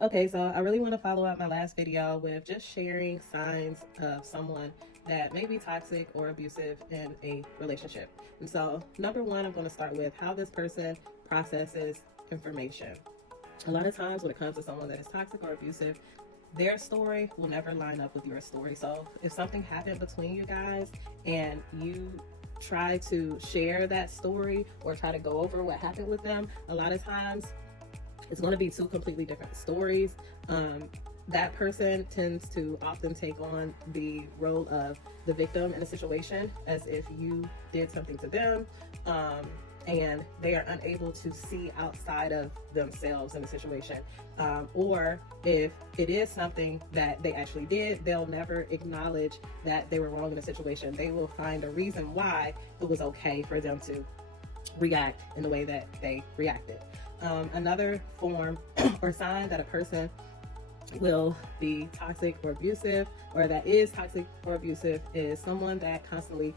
Okay, so I really want to follow up my last video with just sharing signs of someone that may be toxic or abusive in a relationship. And so, number one, I'm going to start with how this person processes information. A lot of times, when it comes to someone that is toxic or abusive, their story will never line up with your story. So, if something happened between you guys and you try to share that story or try to go over what happened with them, a lot of times it's going to be two completely different stories. That person tends to often take on the role of the victim in a situation as if you did something to them. And they are unable to see outside of themselves in a situation. Or if it is something that they actually did, they'll never acknowledge that they were wrong in a situation. They will find a reason why it was okay for them to react in the way that they reacted. Another form or sign that a person will be toxic or abusive, or that is toxic or abusive, is someone that constantly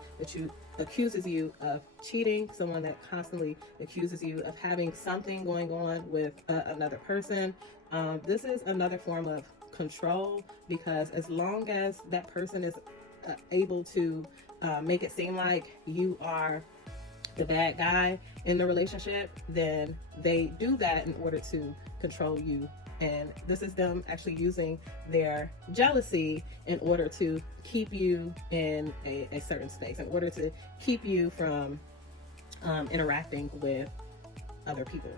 accuses you of cheating, someone that constantly accuses you of having something going on with another person. This is another form of control, because as long as that person is able to make it seem like you are the bad guy in the relationship, then they do that in order to control you. And this is them actually using their jealousy in order to keep you in a certain space, in order to keep you from interacting with other people.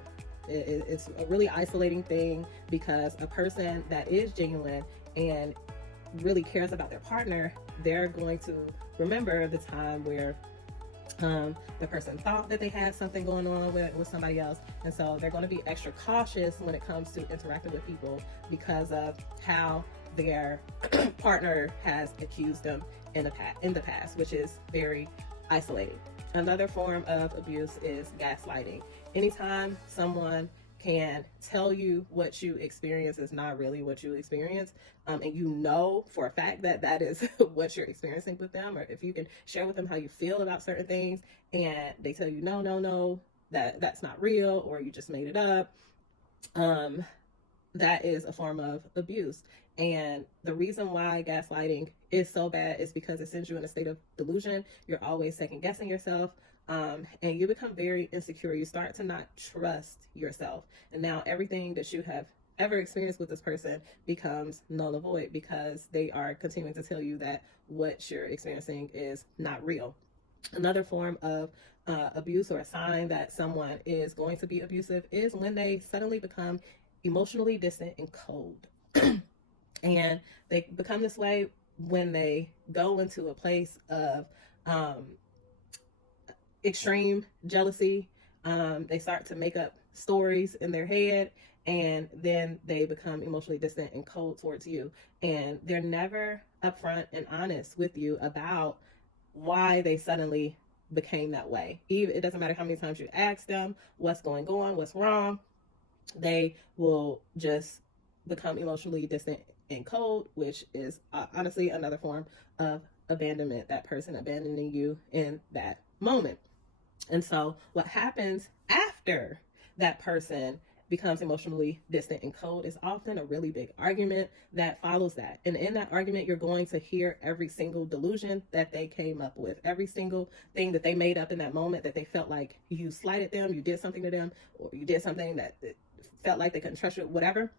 It's a really isolating thing, because a person that is genuine and really cares about their partner, they're going to remember the time where the person thought that they had something going on with somebody else, and so they're going to be extra cautious when it comes to interacting with people because of how their partner has accused them in the past, which is very isolating. Another form of abuse is gaslighting. Anytime someone can tell you what you experience is not really what you experience, and you know for a fact that that is what you're experiencing with them, or if you can share with them how you feel about certain things and they tell you no, no, no, that's not real, or you just made it up, um, that is a form of abuse. And the reason why gaslighting is so bad is because it sends you in a state of delusion. You're always second guessing yourself. And you become very insecure. You start to not trust yourself. And now everything that you have ever experienced with this person becomes null and void, because they are continuing to tell you that what you're experiencing is not real. Another form of abuse, or a sign that someone is going to be abusive, is when they suddenly become emotionally distant and cold. And they become this way when they go into a place of um, extreme jealousy. They start to make up stories in their head, and then they become emotionally distant and cold towards you. And they're never upfront and honest with you about why they suddenly became that way. Even it doesn't matter how many times you ask them what's going on, what's wrong, they will just become emotionally distant and cold, which is honestly another form of abandonment, that person abandoning you in that moment. And so, what happens after that person becomes emotionally distant and cold is often a really big argument that follows that. And in that argument, you're going to hear every single delusion that they came up with, every single thing that they made up in that moment, that they felt like you slighted them, you did something to them, or you did something that felt like they couldn't trust you, whatever.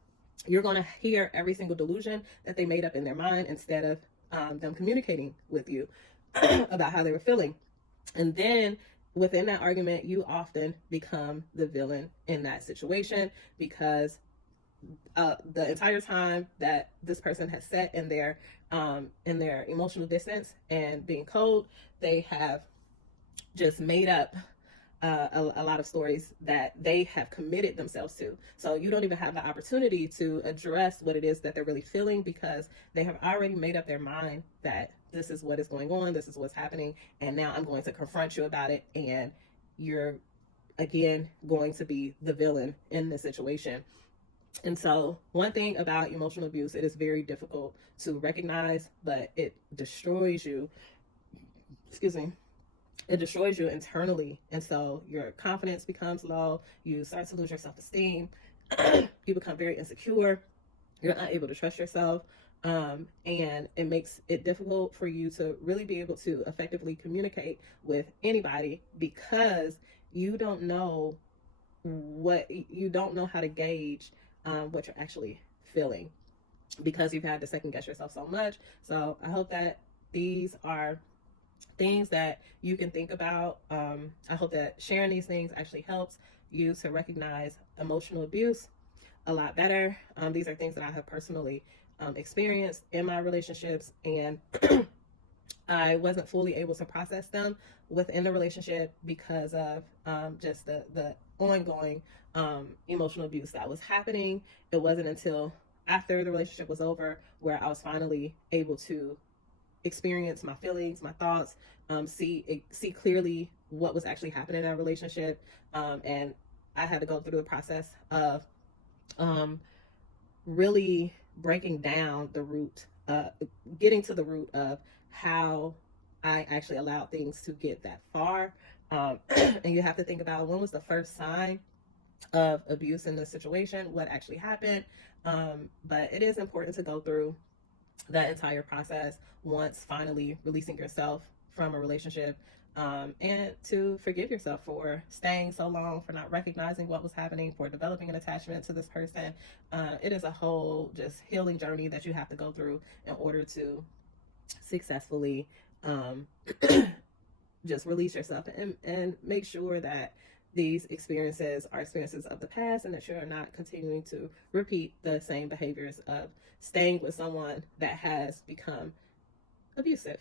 You're going to hear every single delusion that they made up in their mind, instead of them communicating with you about how they were feeling. And then within that argument, you often become the villain in that situation, because the entire time that this person has sat in their emotional distance and being cold, they have just made up a lot of stories that they have committed themselves to. So you don't even have the opportunity to address what it is that they're really feeling, because they have already made up their mind that this is what is going on, this is what's happening, and now I'm going to confront you about it, and you're again going to be the villain in this situation. And so, one thing about emotional abuse, it is very difficult to recognize, but it destroys you. Excuse me, it destroys you internally. And so your confidence becomes low, you start to lose your self-esteem, You become very insecure. You're not able to trust yourself. And it makes it difficult for you to really be able to effectively communicate with anybody because you don't know you don't know how to gauge what you're actually feeling because you've had to second guess yourself so much. So I hope that these are things that you can think about. I hope that sharing these things actually helps you to recognize emotional abuse a lot better. These are things that I have personally experienced in my relationships, and I wasn't fully able to process them within the relationship because of just the ongoing emotional abuse that was happening. It wasn't until after the relationship was over where I was finally able to experience my feelings, my thoughts, see clearly what was actually happening in that relationship, and I had to go through the process of really breaking down the root, getting to the root of how I actually allowed things to get that far. And you have to think about when was the first sign of abuse in the situation, what actually happened. But it is important to go through that entire process once finally releasing yourself from a relationship, and to forgive yourself for staying so long, for not recognizing what was happening, for developing an attachment to this person. It is a whole just healing journey that you have to go through in order to successfully just release yourself and make sure that these experiences are experiences of the past and that you're not continuing to repeat the same behaviors of staying with someone that has become abusive.